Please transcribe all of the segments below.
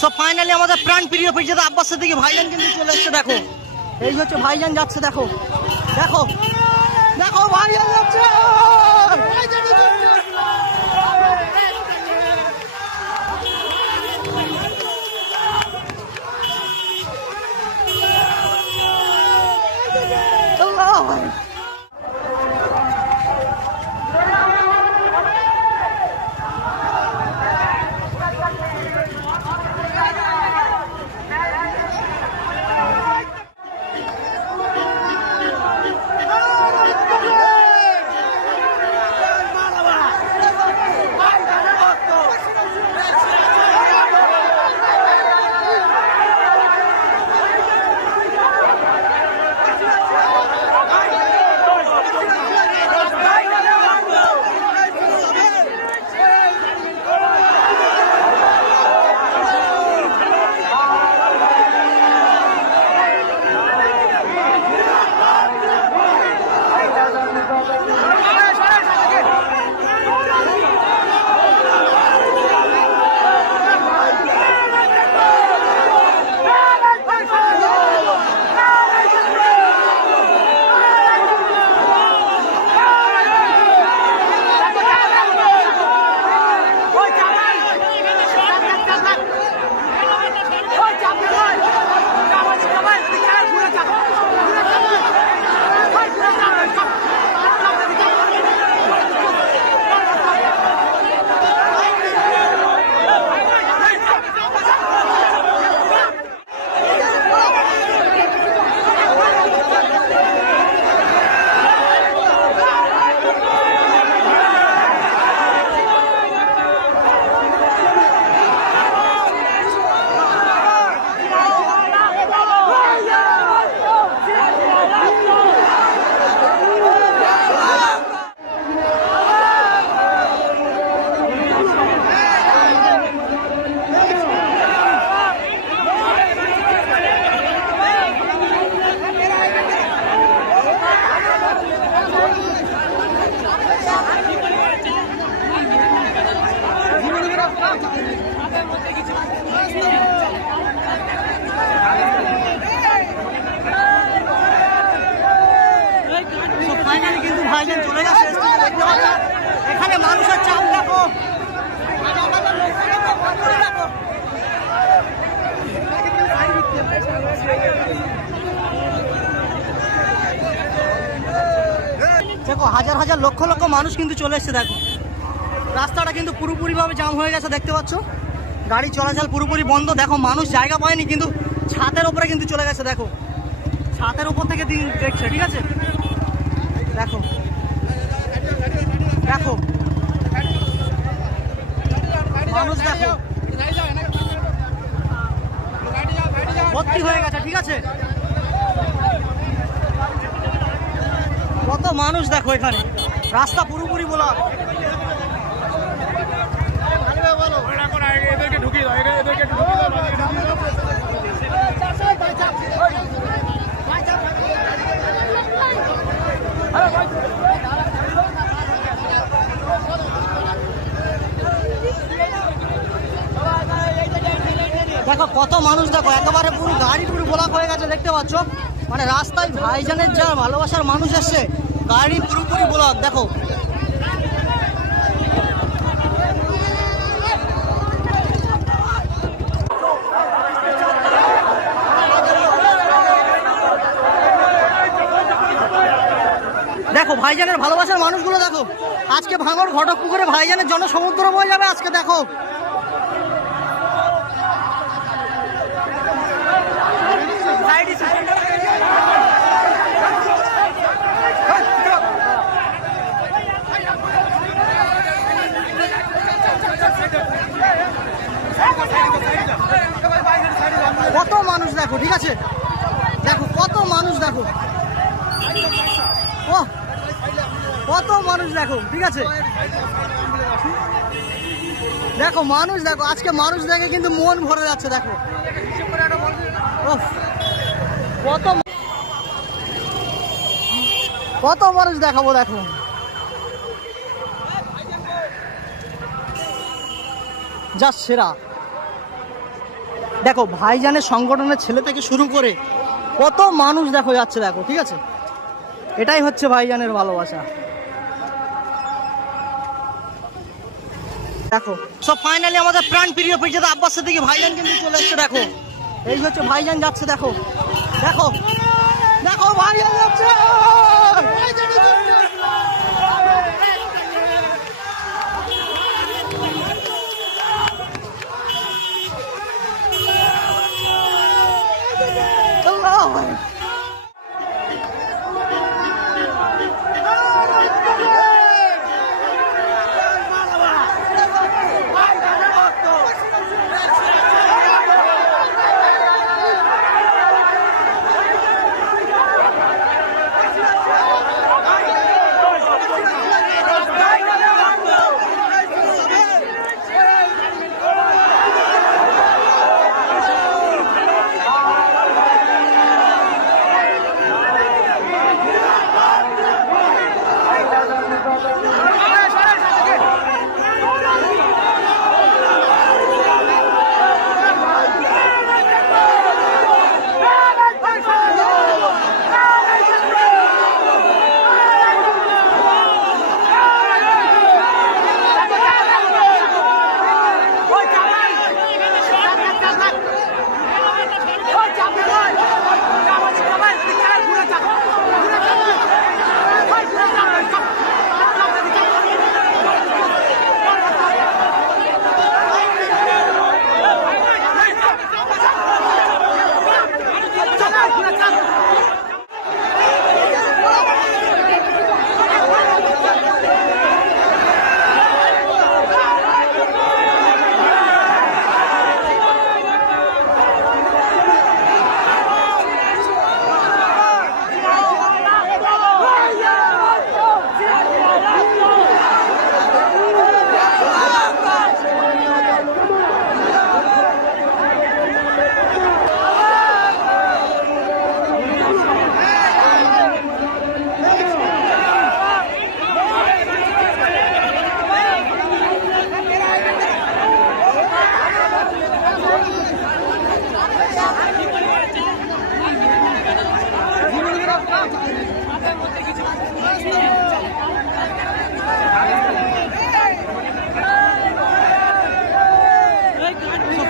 So finally আমাদের প্রাণ প্রিয় পিরজাদা আব্বাস সিদ্দিকী ভাইজান কিন্তু চলে এসেছে। দেখো এই হচ্ছে ভাইজান যাচ্ছে, দেখো দেখো দেখো ভাইজান যাচ্ছে। ফাইনালি কিন্তু ভাইজান চলে যাচ্ছে। এখানে মানুষের চাপ দেখো, দেখো হাজার হাজার লক্ষ লক্ষ মানুষ কিন্তু চলে এসছে। দেখো রাস্তাটা কিন্তু পুরোপুরিভাবে জাম হয়ে গেছে, দেখতে পাচ্ছ গাড়ি চলাচল পুরোপুরি বন্ধ। দেখো মানুষ জায়গা পায়নি, কিন্তু ছাদের উপরে কিন্তু চলে গেছে। দেখো ছাদের উপর থেকে দিন দেখছে, ঠিক আছে। দেখো দেখো মানুষ দেখো ভর্তি হয়ে গেছে, ঠিক আছে। কত মানুষ দেখো, এখানে রাস্তা পুরোপুরি বলা। দেখো কত মানুষ, দেখো একেবারে পুরো গাড়ি পুরো ব্লক হয়ে গেছে, দেখতে পাচ্ছ। মানে রাস্তায় ভাইজানের যা ভালোবাসার মানুষ এসছে, গাড়ি পুরোপুরি ব্লক। দেখো দেখো ভাইজানের ভালোবাসার মানুষগুলো দেখো। আজকে ভাঙড় ঘটকপুকুরে ভাইজানের জনসমুদ্র বয়ে যাবে আজকে। দেখো কত মানুষ দেখো, ঠিক আছে। দেখো কত মানুষ দেখো, ও কত মানুষ দেখো, ঠিক আছে। দেখো মানুষ দেখো, আজকে মানুষ দেখে কিন্তু মন ভরে যাচ্ছে। দেখো কত কত মানুষ দেখাবো, দেখো যা সেরা। দেখো ভাইজানের সংগঠনের ছেলে থেকে শুরু করে কত মানুষ দেখো যাচ্ছে, দেখো ঠিক আছে, এটাই হচ্ছে ভাইজানের ভালোবাসা। দেখো সব ফাইনালি আমাদের প্রাণ প্রিয় পিজাদা আব্বাস সিদ্দিকী ভাইজান কিন্তু চলে এসছে। দেখো এই হচ্ছে ভাইজান যাচ্ছে, দেখো দেখো দেখো ভাইজান যাচ্ছে।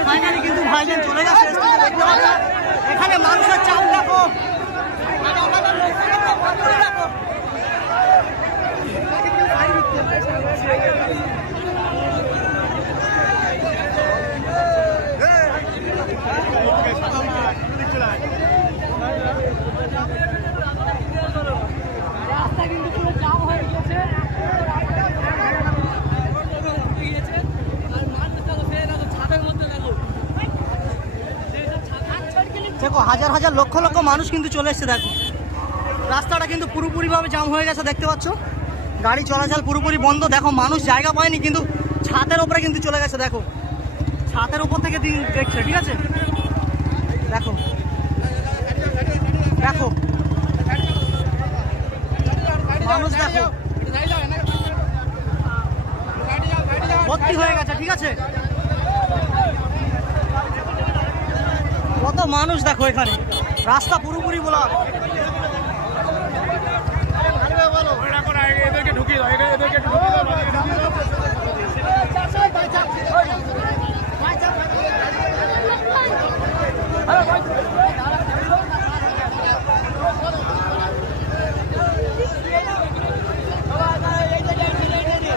ফাইনালি কিন্তু ভাইজান চলে গেছে, এখানে মানুষের চাপ দেখো। রাস্তা কিন্তু পুরো জাম হয়ে গেছে। দেখো হাজার হাজার লক্ষ লক্ষ মানুষ কিন্তু চলে এসছে, দেখো রাস্তাটা কিন্তু পুরোপুরিভাবে জাম হয়ে গেছে, দেখতে পাচ্ছ গাড়ি চলাচল পুরোপুরি বন্ধ। দেখো মানুষ জায়গা পায়নি কিন্তু ছাদের উপরে কিন্তু চলে গেছে, দেখো ছাদের উপর থেকে দেখছে, ঠিক আছে দেখো দেখো মানুষ দেখো ভর্তি হয়ে গেছে, ঠিক আছে কত মানুষ দেখো এখানে, রাস্তা পুরোপুরি ব্লক।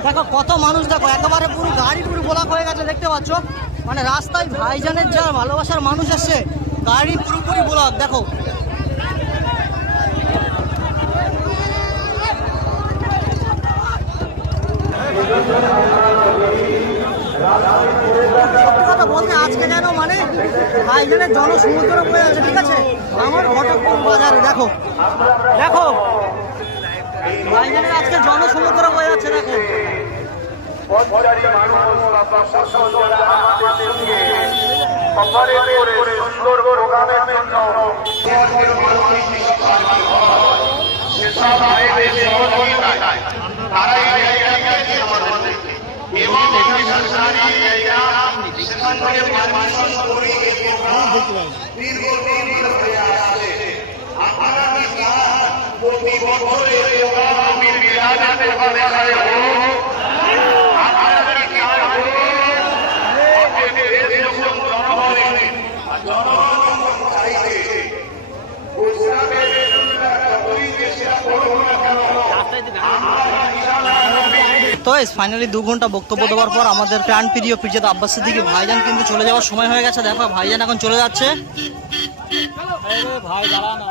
দেখো কত মানুষ দেখো, একেবারে পুরো গাড়ি পুরো ব্লক হয়ে গেছে, দেখতে পাচ্ছ মানে রাস্তায় ভাইজানের যা ভালোবাসার মানুষ আসছে, গাড়ি পুরোপুরি ব্লক। দেখো কথা বলতে আজকে যেন মানে ভাইজানের জনসমুদ্র বয়ে আছে, ঠিক আছে আমার ঘটকপুর বাজারে। দেখো দেখো ভাইজানের আজকে জনসমুদ্র বয়ে আছে, দেখো সুন্দর প্রোগ্রামের জন্য এবং তো ফাইনালি 2 ঘন্টা বক্তব্য দেওয়ার পর আমাদের প্রাণপ্রিয় পিরজাদা আব্বাস সিদ্দিকী ভাইজান কিন্তু চলে যাওয়ার সময় হয়ে গেছে। দেখো ভাইজান এখন চলে যাচ্ছে। ভাই দাঁড়া না।